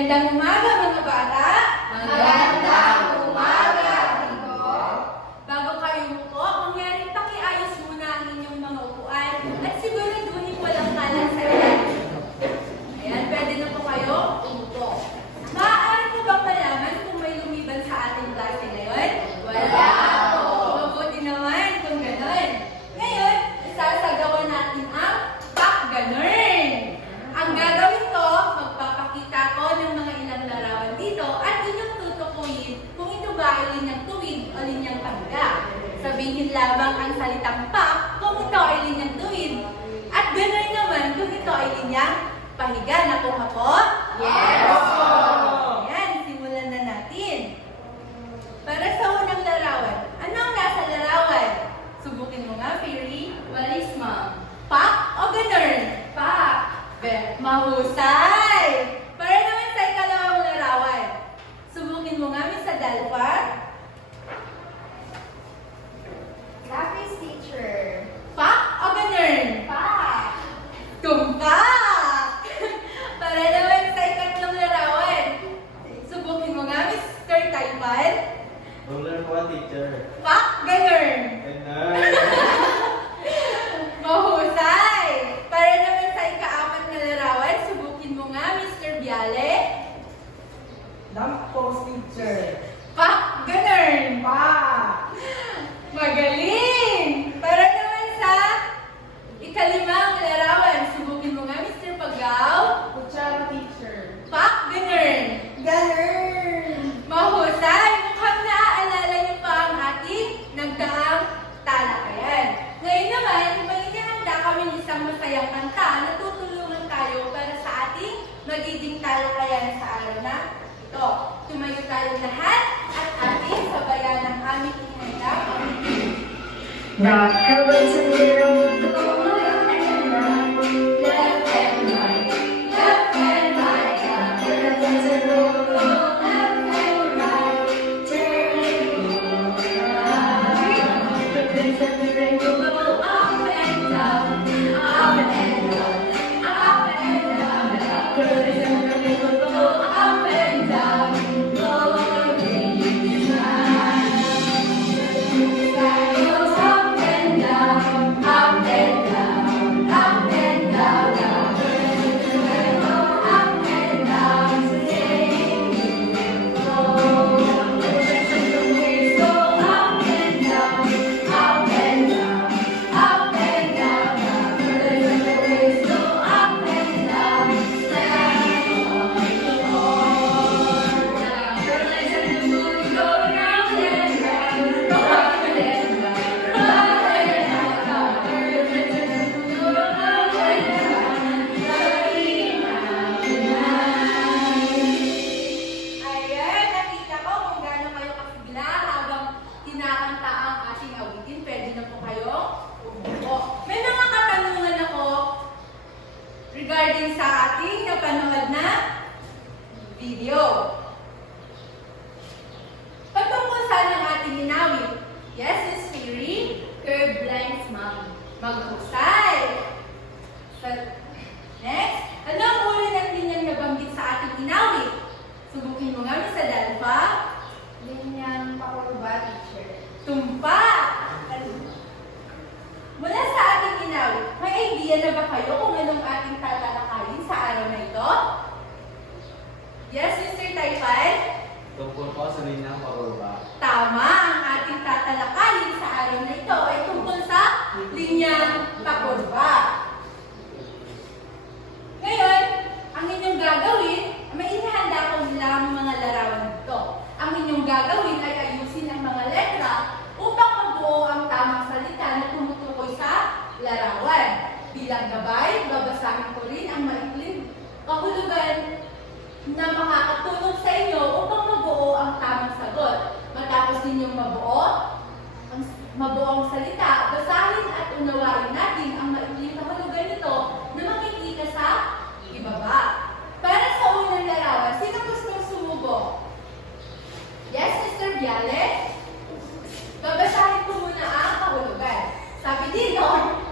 Magandang umaga mga bata! Magandang umaga, Tito! Bago kayo umupo, mangyaring pakiayos muna ang inyong mga upuan at siguraduhin walang kalat sa ilalim. Ayan, pwede na po kayo umupo. Maaari mo bang malaman kung may lumiban sa ating klase ngayon? Wala po! Mabuti naman kung gano'n. Ngayon, isasagawa natin ang pag-ganun. Ang gagawin ko, magpapakita ko ng mga ilang larawan dito at inyong tutukuyin kung ito ba ay linyang tuwid o linyang pahiga. Sabihin lamang ang salitang pak kung ito ay linyang tuwid. At gano'n naman kung ito ay linyang pahiga. Nakuha po? Yes po! Yan, simulan na natin. Para sa unang larawan, ano ang nasa larawan? Subukin mo nga, Fairy. Walis, ma'am. Pak o ganun? Pak! Mahusay! Para naman sa ikalawang larawan. Subukin mo nga, Miss Adalfa. Lapis, teacher. Pak o ganun? Pak! Tumpak! Para naman sa ikatlong larawan. Subukin mo nga, Mr. Taipan. Ruler po, teacher. Pak, ganun. Ganun. Mahusay! Para naman sa ikaapat na larawan, subukin mo nga, Mr. Biale. Lampos, teacher. Pak, ganun. Pa! Magaling! Para naman sa ikalimang larawan, subukin mo nga, Mr. Pagaw. Kutsara, teacher. Pak, ganun. Ganun! Mahusay! Mukhang naaalala niyo pa ang ating nagdaang talakayan. Ngayon naman, may inihanda kami isang masayang kanta na tutulungan tayo para sa ating magiging talakayan sa araw na ito. Tumayo tayo lahat at ating sabayan ang aming inihanda. Rock her ways and little go Left and right. Left and right. left and roll, Left and right. turn it right. The things that we bring to Go up and down. Up and down. Up and down. the things that we bring to Go up and down. Go Sky goes up and down. Up and down. Up and down. Go up and down. Singing. Go up and down. Up and down. Up and down. Go up and down. Stand on the floor. The legs and the moon go round and round. Round and round. Round and round. The legs and the moon go round and round. Turning round and round. Ayan, nakita ko kung gaano kayo kasigla habang kinakanta ang ating awitin. Pwede na po kayo umupo. May mga katanungan ako regarding sa ating napanood na video. Patungkol saan ang ating inawit? Yes, Miss Fairy. Curved lines, ma'am. Maghusay. Next, ano ang uri ng linyang nabanggit sa ating inawit? Subukin mo nga, Miss Adalfa. Linyang pakurba, teacher. Tumpak! Mula sa ating inawit, may idea na ba kayo kung anong ating tatalakayin sa araw na ito? Yes, Mr. Taipan? Tungkol po sa linyang pakurba. Tama! Ang ating tatalakayin sa araw na ito ay tungkol sa linyang pakurba. Ngayon, ang inyong gagawin, may inihanda ko lang mga larawan dito. Ang inyong gagawin ay ayusin ang mga letra upang mabuo ang tamang salita na tumutukoy sa larawan. Bilang gabay, babasahin ko rin ang maikling kahulugan na makakatulong sa inyo upang mabuo ang tamang sagot. Matapos ninyong mabuo ang salita, basahin at unawain natin ang maikling kahulugan nito na makikita sa ibaba. Para sa unang larawan, sino gustong sumubok? Yes, Mr. Biale? Babasahin ko muna ang kahulugan. Sabi dito,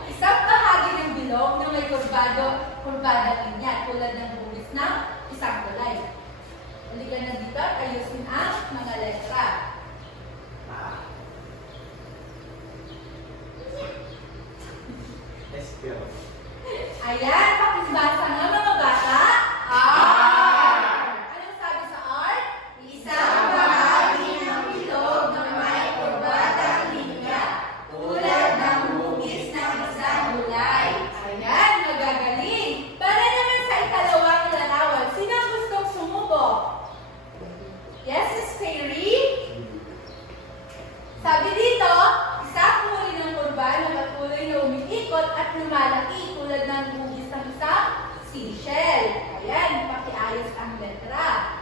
isang bahagi ng bilog na may kurbadang linya tulad ng buwis ng isang kulay. Halika na dito at ayusin ang mga letra. Espero. Ayan, pakibasa nga mga bata. R. Anong sabi sa R? Isang bahagi ng bilog na may kurbatang linya, tulad ng hugis ng isang gulay. Ayan, magagaling. Para naman sa ikalawang larawan, sino ang gustong sumubok? Yes, Miss Fairy? Sabi dito, isang uri ng kurba na patuloy na umiikot at lumalaki tulad ng hugis ng isang seashell. Ayan, pakiayos ang letra.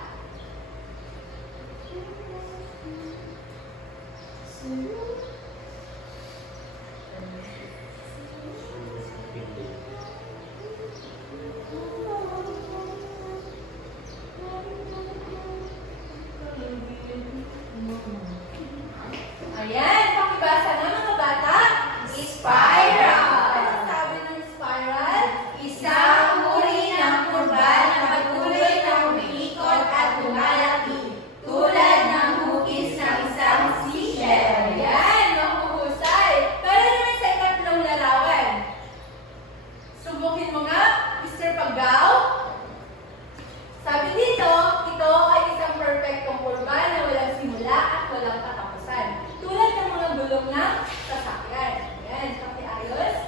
Ayan, pakibasa na mga bata. Spiral. Ano sabi ng spiral? Isang uri ng kurba na patuloy na umiikot at lumalaki, tulad ng hugis ng isang seashell. Ayan, mahuhusay. Para naman sa ikatlong larawan. Subukin mo nga, Mr. Pagaw. Sabi dito, ito ay isang perfectong kurba na walang simula at walang katapusan. Tulad ng mga bulong ng sasakyan. Ayan, pakiayos.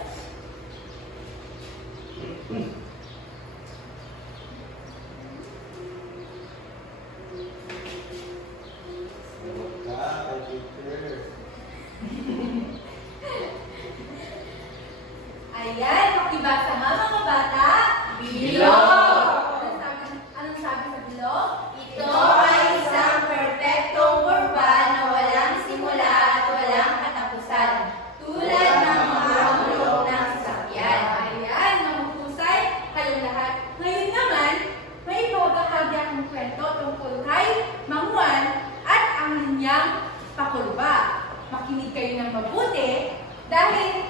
Kay teacher. Ayan, pakibasa nga mga bata. Bilog. Anong sabi sa bilog? Ito ay isang perpektong kurba na walang simula at walang katapusan, tulad ng mga bulong ng sasakyan. Ayan, mahuhusay kayong lahat. Ngayon naman, may ibabahagi akong kwento tungkol kay Mang Juan at ang linyang pakurba. Makinig kayo ng mabuti dahil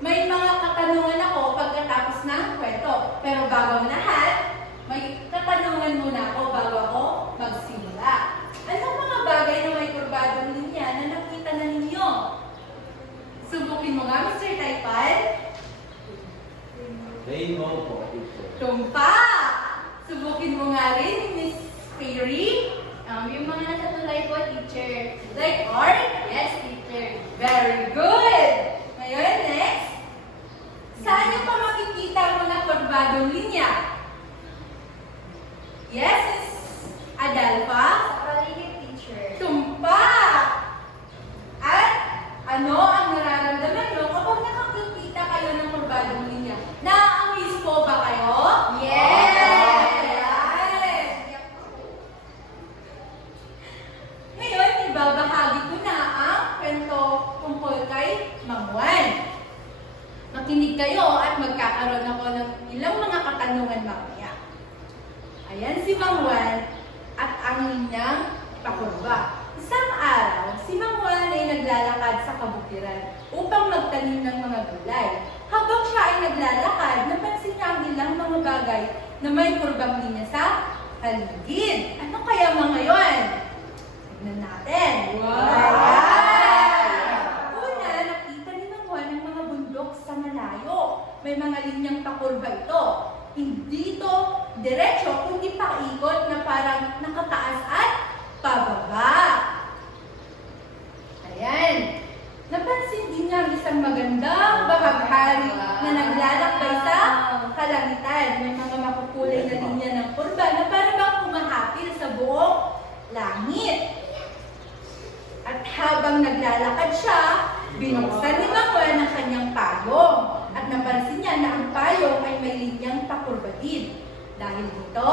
may mga katanungan ako pagkatapos ng kwento. Pero bago ang lahat, may katanungan muna ako bago ako magsimula. Anong mga bagay na may kurbadong linya na nakita na ninyo? Subukin mo nga, Mr. Taypal. Rainbow po, teacher. Tumpa! Subukin mo nga rin, Miss Fairy. Yung mga nasa tulay po, teacher. Like art? Yes, teacher. Very good! Ngayon, next. Saan niyo pa makikita ang mga kurbadong linya? Yes, Miss Adalpa? Sa paligid, teacher. Tumpa! At ano ang nararamdaman nyo kapag nakakita kayo ng kurbadong linya? Naaamis po ba kayo? Yes! Ayan. Ngayon, ibabahagi ko na ang kwento tungkol kay Mang Juan. Makinig kayo at magkakaroon ako ng ilang mga katanungan mamaya. Ayan si Mang Juan at ang linyang pakurba. Isang araw, si Mang Juan ay naglalakad sa kabutiran upang magtanim ng mga gulay. Habang siya ay naglalakad, napansin niya ang ilang mga bagay na may kurbang linya sa paligid. Ano kaya mga yon? Tignan natin. Ayan! Una, nakita ni Mang Juan ang mga bundok sa malayo. May mga linyang pakurba ito. Hindi ito diretso, kundi paikot na parang nakataas at pababa. Ayan. Napansin din niya ang isang magandang bahaghari na naglalakbay sa kalangitan. May mga makukulay na linya ng kurba na parang bang humahapil sa buong langit. At habang naglalakad siya, binuksan ni Mang Juan ang kanyang payong. At napansin niya na ang payong ay may linyang pakurba din. Dahil dito,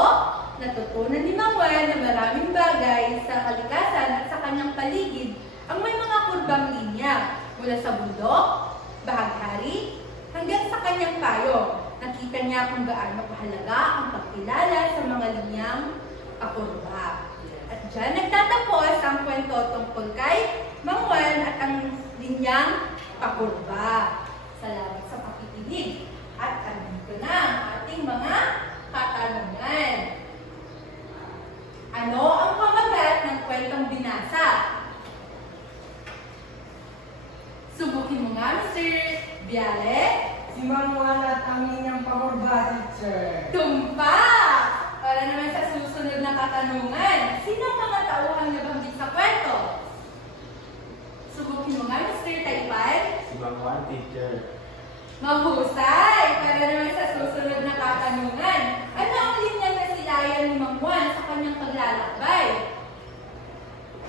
natutunan ni Mang Juan na maraming bagay sa kalikasan at sa kanyang paligid ang may mga kurbang linya mula sa bundok, bahaghari, hanggang sa kanyang payong. Nakita niya kung gaano kahalaga ang pagkilala sa mga linyang pakurba. At dyan nagtatapos ang kwento tungkol kay Mang Juan at ang linyang pakurba. Salamat sa pakikinig. At andito na ang ating mga katanungan. teacher. Tumpak! Para naman sa susunod na katanungan, sino ang mga tauhang nabanggit sa kwento? Subukin mo nga, Mr. Taypan. Si Ma'am Juan, teacher. Mahusay! Para naman sa susunod na katanungan, ano ang linyang nasilayan ni Mang Juan sa kanyang paglalakbay?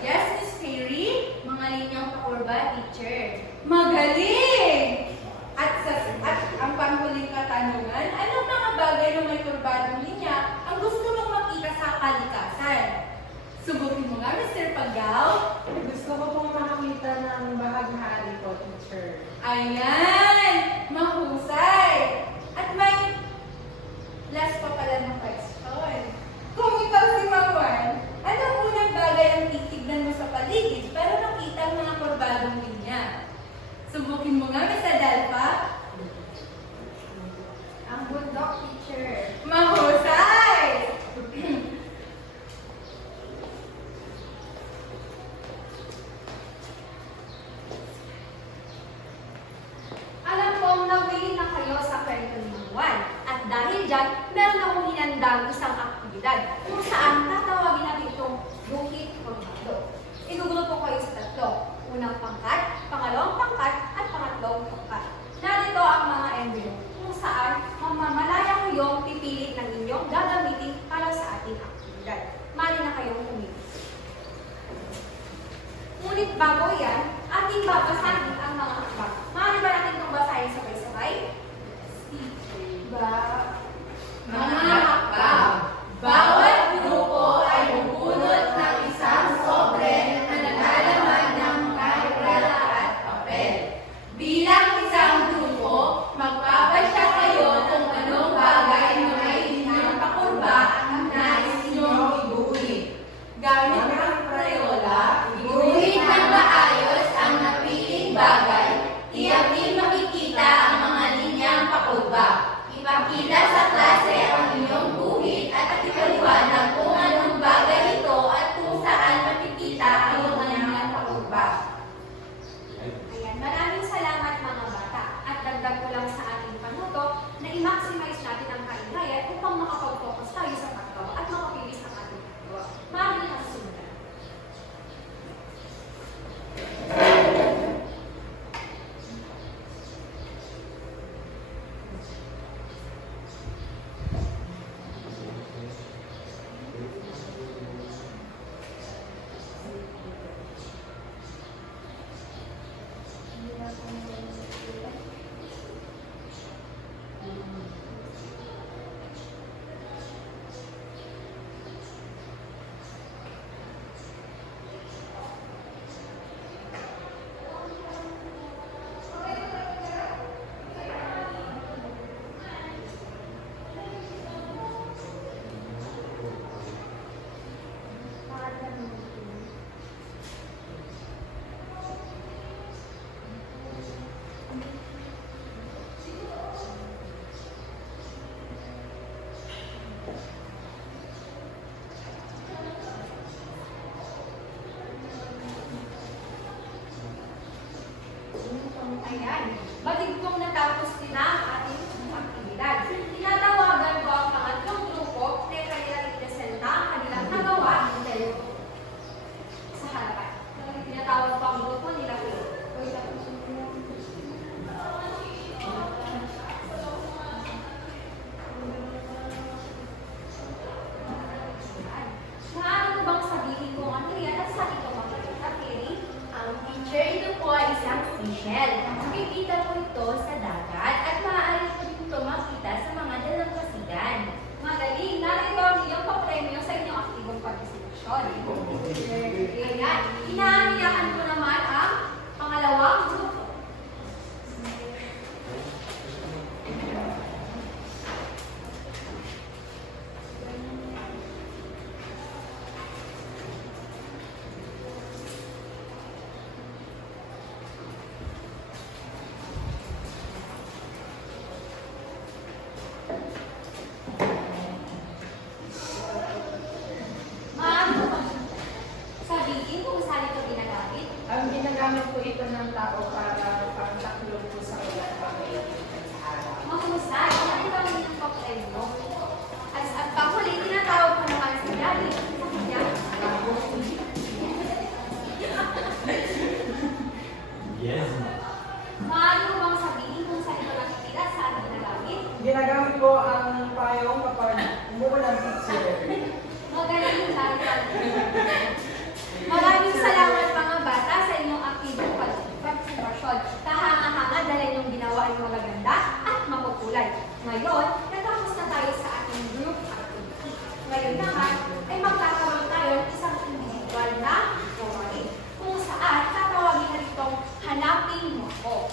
Yes, Miss Perry? Mga linyang pakurba, teacher. Magaling! At ang panghuling katanungan, anong mga bagay na may kurbadong linya ang gusto mong makita sa kalikasan? Subukin mo nga, Mr. Paggaw. Gusto ko pong makakita ng bahaghari ko, teacher. Ayan! Mahusay! At may last pa pala ng question. Kung ikaw si Mangwan, anong unang bagay ang titignan mo sa paligid para makita ang mga kurbadong linya? Subukin mo nga, Miss Adelpa. Ang bundok, teacher. Mahusay! Alam kong nawili na kayo sa kwento ni Mang Juan. At dahil dyan, meron akong hinandang isang aktibidad kung saan tatawagin natin itong Bukit Corbado. Igugrupo ko kayo sa tatlo. Unang pangkat, pangalawang pangkat, at pangatlong pangkat. Narito ang mga embryo kung saan mamamalaya ko yung pipilit ng inyong gagamitin para sa ating aktibidad. Mali na kayong pumili. Ngunit bago yan, ating babasahin ang mga hakbang. Maaari ba natin itong basahin sabay-sabay? Mga hakbang. Bawat grupo ay bubunot ng isang sobre na naglalaman ng mga libreta at papel. Bilang isang grupo, magpapasya kayo kung anong bagay na may inyong pakurba ang nais inyong iguhit. Gamit ang Crayola, iguhit ng maayos ang napiling bagay. Tiyak din makikita ang mga linyang pakurba. Ipakita sa klase ang Ngayon, natapos na tayo sa ating group activity. Ngayon naman, ay magkakaroon tayo ng isang individual na gawain kung saan tatawagin na itong hanapin mo ako.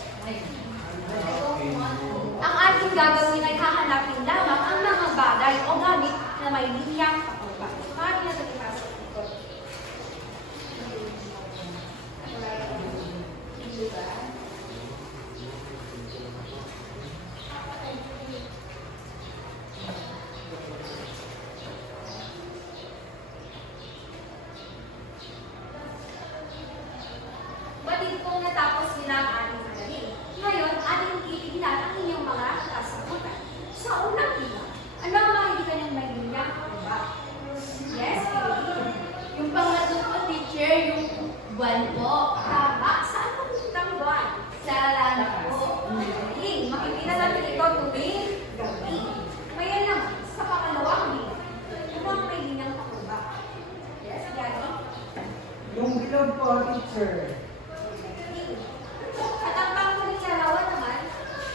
Ang ating gagawin ay hahanapin lamang ang mga bagay o gamit na may linyang patubak. Maaari na sa itaas sa likod. Batid kong natapos nila ang ating aralin. Ngayon, ating titignan ang inyong mga kasagutan. Sa unang bilang, ano ang mga hindi kanyang may linyang patubak? Yes, Katie. Yung pangatlo po, teacher, yung buwan po. Tama. Saan mo nakikita ang buwan? Sa langit po. Galing. Makikita natin ito tuwing gabi. Ngayon naman, sa pangalawang bilang, ano ang may linyang patubak? Yes, Gary? Yung bilog po, teacher. At ang panghuling larawan naman,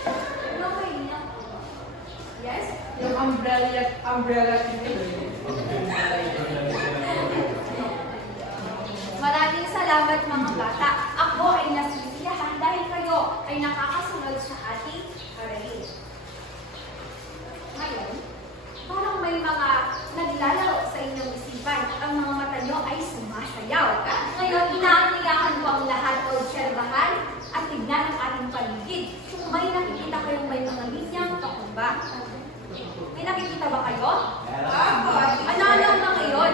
ano ang may linyang patubak? Yes? Yung umbrella teacher. Maraming salamat mga bata. Ako ay nasisiyahan dahil kayo ay nakakasunod sa ating aralin. Ngayon, parang may mga naglalaro sa inyong isipan at ang mga mata nyo ay sumasayaw. Ngayon, inaanyayahan ko ang lahat na obserbahan at tignan ang ating paligid. Kung may nakikita kayong may mga linyang pakumba. May nakikita ba kayo? Opo. Ano ang mga iyon?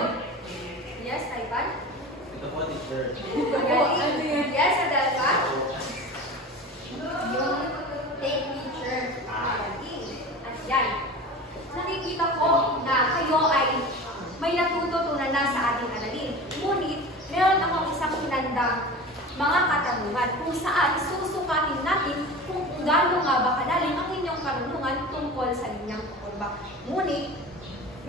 Yes, Ivan? Ito po, teacher. Galing. Yes, Adelpa? Yung take picture. Galing. At yan. Nakikita ko na kayo ay may natututunan na sa ating aralin. Ngunit, meron akong isang hinandang mga katanungan kung saan susukatin natin kung gaano nga ba kalalim ang inyong karunungan tungkol sa linyang pakurba. Ngunit,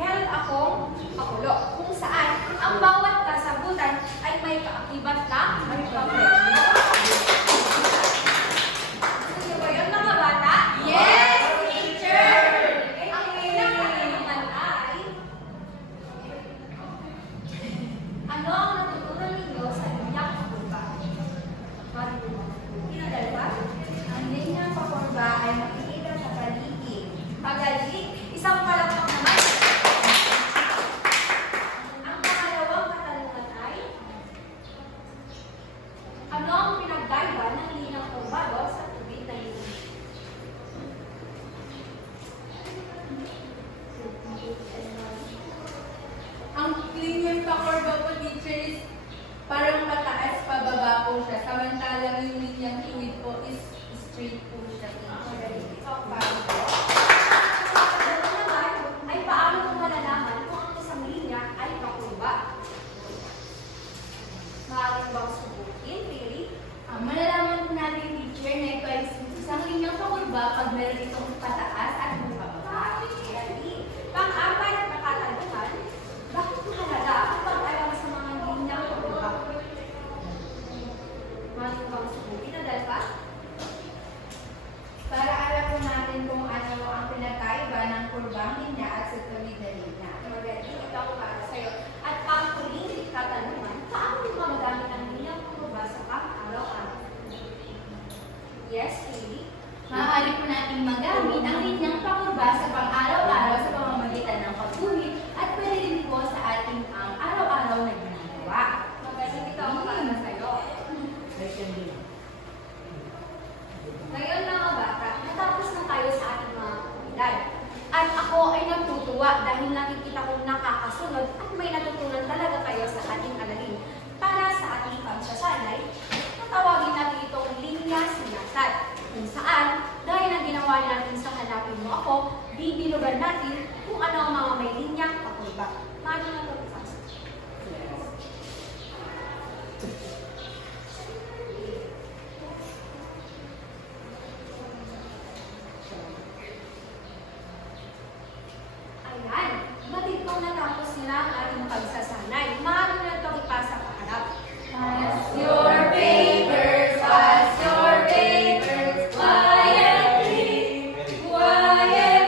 meron akong pakulo kung saan ang bawat kasagutan ay may kaakibat na may pagkakas. Gusto niyo ba yun mga bata? Yes, teacher! Ang ilang katanungan ay, ano ang natutunan ninyo sa linyang pakurba? Pinadal ba? Ang linyang pakurba ay makikita sa paligid. Pagaling, isang palakpak naman. Ang pangalawang katanungan ay, ano ang pinagkaiba ng linyang kurbado sa tubig na linya? Ang linyang pakurba po, teacher, is parang pataas pababa po siya. Samantalang yung linyang tuwid po is straight po siya. Pagaling, ikaw pa. Ano naman, ay paano mo malalaman kung ang isang linya ay pakurba? Maaaring bang subukin, Mary? Malalaman po natin, teacher, na ito ay isang linyang pakurba pag meron itong pataas at pababa. Galing. Pang-apat na katanungan, bakit mahalaga ang pag-alam sa mga linyang pakurba? Maaaring bang subukin, Adelpa? Para alam po natin kung ano ang pinagkaiba ng kurbang linya at sa tuwid na linya. Magaling, ito ako para sa'yo. At pang-huling katanungan, paano mo magagamit ang linyang pakurba sa pang-araw-araw? Yes, Haley? Maaari po natin magamit ang linyang pakurba sa pang-araw-araw sa pamamagitan ng pagguhit at pwede din po sa ating araw-araw na ginagawa. Magaling, ito ako para sa'yo. Ngayon mga bata, natapos na tayo sa ating mga komunidad. At ako ay natutuwa dahil nakikita kong nakakasunod at may natutunan talaga kayo sa ating aralin. Para sa ating pagsasanay, tatawagin natin itong linya sinasat. Kung saan, dahil ang ginawa natin sa hanapin mo ako, bibilugan natin kung ano ang mga may linyang pakurba. Paano na ito ipasok? Ayan, batid kong natapos na ang ating pagsasanay. Maaari na ito ipasa pa harap. Pass your papers, pass your papers, quietly, quietly.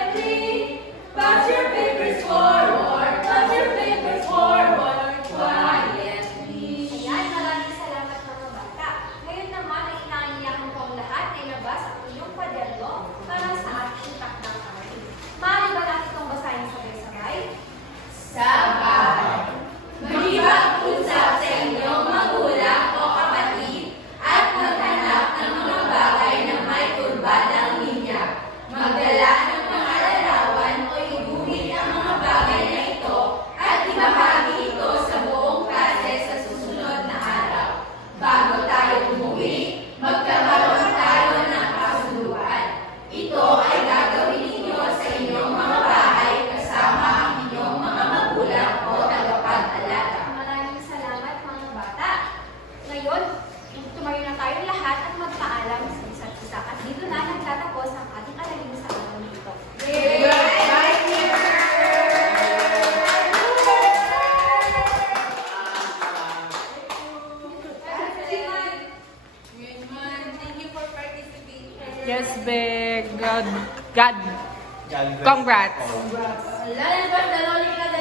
Yes, Big. God. Congrats. Wala na ba? Dalawang